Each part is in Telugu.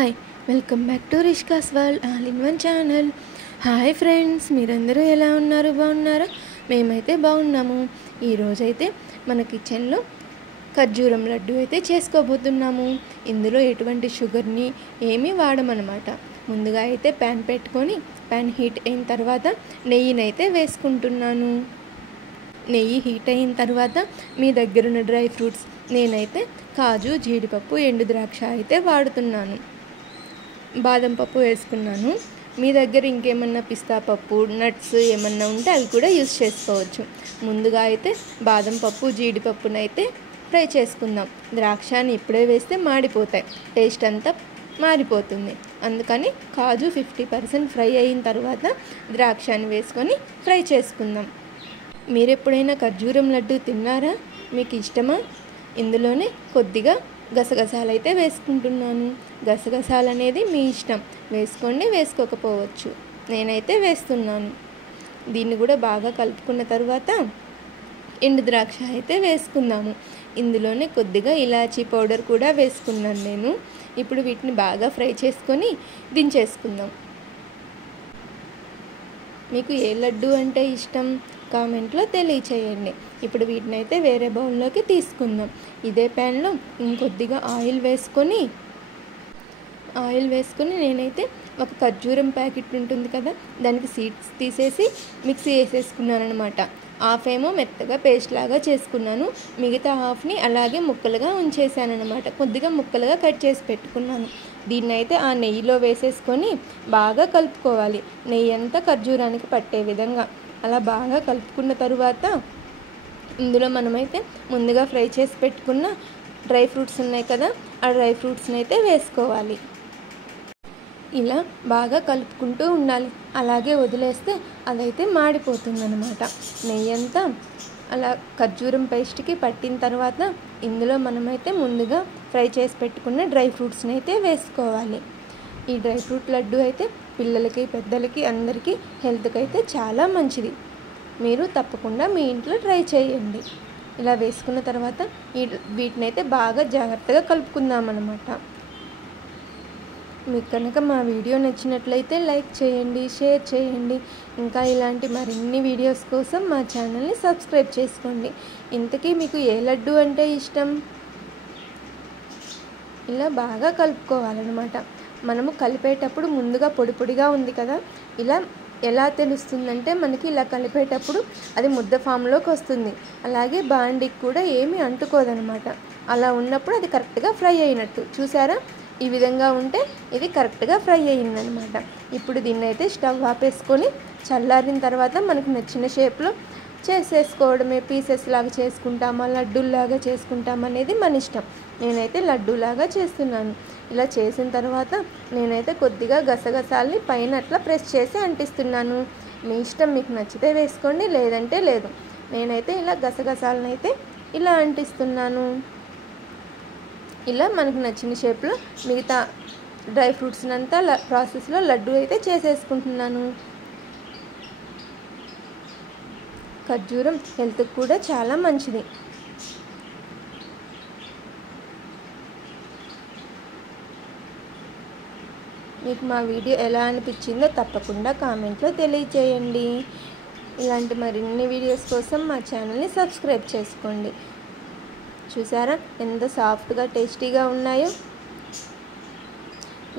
Hi welcome back to Rishka's world all in one channel. Hi friends, మీరందరూ ఎలా ఉన్నారు? బాగున్నారా? మేమైతే బాగున్నాము. ఈరోజైతే మన కిచెన్లో ఖర్జూరం లడ్డు అయితే చేసుకోబోతున్నాము. ఇందులో ఎటువంటి షుగర్ని ఏమీ వాడమన్నమాట. ముందుగా అయితే ప్యాన్ పెట్టుకొని ప్యాన్ హీట్ అయిన తర్వాత నెయ్యినైతే వేసుకుంటున్నాను. నెయ్యి హీట్ అయిన తర్వాత మీ దగ్గరున్న డ్రై ఫ్రూట్స్, నేనైతే కాజు, జీడిపప్పు, ఎండు ద్రాక్ష అయితే వాడుతున్నాను. బాదం పప్పు వేసుకున్నాను. మీ దగ్గర ఇంకేమన్నా పిస్తా పప్పు, నట్స్ ఏమన్నా ఉంటే అవి కూడా యూస్ చేసుకోవచ్చు. ముందుగా అయితే బాదం పప్పు, జీడిపప్పునైతే ఫ్రై చేసుకుందాం. ద్రాక్షని ఇప్పుడే వేస్తే మాడిపోతాయి, టేస్ట్ అంతా మారిపోతుంది. అందుకని కాజు 50% ఫ్రై అయిన తర్వాత ద్రాక్షని వేసుకొని ఫ్రై చేసుకుందాం. మీరు ఎప్పుడైనా ఖర్జూరం లడ్డు తిన్నారా? మీకు ఇష్టమా? ఇందులోనే కొద్దిగా గసగసాలు అయితే వేసుకుంటున్నాను. గసగసాలు అనేది మీ ఇష్టం, వేసుకోండి, వేసుకోకపోవచ్చు. నేనైతే వేస్తున్నాను. దీన్ని కూడా బాగా కలుపుకున్న తర్వాత ఎండు ద్రాక్ష అయితే వేసుకుందాము. ఇందులోనే కొద్దిగా ఇలాచీ పౌడర్ కూడా వేసుకున్నాను నేను. ఇప్పుడు వీటిని బాగా ఫ్రై చేసుకొని దించేసుకుందాం. మీకు ఏ లడ్డు అంటే ఇష్టం కామెంట్లో తెలియచేయండి. ఇప్పుడు వీటిని అయితే వేరే బౌల్లోకి తీసుకుందాం. ఇదే ప్యాన్లో ఇంకొద్దిగా ఆయిల్ వేసుకొని నేనైతే ఒక ఖర్జూరం ప్యాకెట్ ఉంటుంది కదా, దానికి సీడ్స్ తీసేసి మిక్సీ వేసేసుకున్నాను అనమాట. హాఫ్ ఏమో మెత్తగా పేస్ట్ లాగా చేసుకున్నాను, మిగతా హాఫ్ని అలాగే ముక్కలుగా ఉంచేసాను అనమాట. కొద్దిగా ముక్కలుగా కట్ చేసి పెట్టుకున్నాను. దీన్ని అయితే ఆ నెయ్యిలో వేసేసుకొని బాగా కలుపుకోవాలి. నెయ్యి అంతా ఖర్జూరానికి పట్టే విధంగా అలా బాగా కలుపుకున్న తరువాత ఇందులో మనమైతే ముందుగా ఫ్రై చేసి పెట్టుకున్న డ్రై ఫ్రూట్స్ ఉన్నాయి కదా, ఆ డ్రై ఫ్రూట్స్ని అయితే వేసుకోవాలి. ఇలా బాగా కలుపుకుంటూ ఉండాలి. అలాగే వదిలేస్తే అదైతే మాడిపోతుంది అనమాట. నెయ్యి అంతా అలా ఖర్జూరం పేస్ట్కి పట్టిన తర్వాత ఇందులో మనమైతే ముందుగా ఫ్రై చేసి పెట్టుకున్న డ్రై ఫ్రూట్స్ని అయితే వేసుకోవాలి. ఈ డ్రై ఫ్రూట్ లడ్డు అయితే పిల్లలకి, పెద్దలకి, అందరికీ హెల్త్కి అయితే చాలా మంచిది. మీరు తప్పకుండా మీ ఇంట్లో ట్రై చేయండి. ఇలా వేసుకున్న తర్వాత వీటిని అయితే బాగా జాగ్రత్తగా కలుపుకుందామన్నమాట. మీకు కనుక మా వీడియో నచ్చినట్లయితే లైక్ చేయండి, షేర్ చేయండి. ఇంకా ఇలాంటి మరిన్ని వీడియోస్ కోసం మా ఛానల్ని సబ్స్క్రైబ్ చేసుకోండి. ఇంతకీ మీకు ఏ లడ్డు అంటే ఇష్టం? ఇలా బాగా కలుపుకోవాలన్నమాట. మనము కలిపేటప్పుడు ముందుగా పొడి పొడిగా ఉంది కదా, ఇలా ఎలా తెలుస్తుందంటే మనకి ఇలా కలిపేటప్పుడు అది ముద్ద ఫామ్లోకి వస్తుంది. అలాగే బాండికి కూడా ఏమీ అంటుకోదనమాట. అలా ఉన్నప్పుడు అది కరెక్ట్గా ఫ్రై అయినట్టు. చూసారా? ఈ విధంగా ఉంటే ఇది కరెక్ట్గా ఫ్రై అయ్యిందనమాట. ఇప్పుడు దీన్ని అయితే స్టవ్ ఆపేసుకొని చల్లారిన తర్వాత మనకు నచ్చిన షేప్లో చేసేసుకోవడమే. పీసెస్ లాగా చేసుకుంటామా, లడ్డూలాగా చేసుకుంటామా అనేది మన ఇష్టం. నేనైతే లడ్డూలాగా చేస్తున్నాను. ఇలా చేసిన తర్వాత నేనైతే కొద్దిగా గసగసాలని పైన అట్లా ప్రెస్ చేసి అంటిస్తున్నాను. మీ ఇష్టం, మీకు నచ్చితే వేసుకోండి, లేదంటే లేదు. నేనైతే ఇలా గసగసాలను అయితే ఇలా అంటిస్తున్నాను. ఇలా మనకు నచ్చిన షేప్లో మిగతా డ్రై ఫ్రూట్స్ని అంతా ప్రాసెస్లో లడ్డు అయితే చేసేసుకుంటున్నాను. ఖర్జూరం హెల్త్కి కూడా చాలా మంచిది. మీకు మా వీడియో ఎలా అనిపించిందో తప్పకుండా కామెంట్లో తెలియచేయండి. ఇలాంటి మరిన్ని వీడియోస్ కోసం మా ఛానల్ని సబ్స్క్రైబ్ చేసుకోండి. చూసారా ఎంత సాఫ్ట్గా, టేస్టీగా ఉన్నాయో?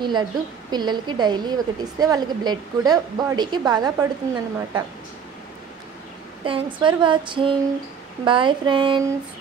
ఈ లడ్డు పిల్లలకి డైలీ ఒకటి ఇస్తే వాళ్ళకి బ్లడ్ కూడా బాడీకి బాగా పడుతుందన్నమాట. Thanks for watching. Bye friends.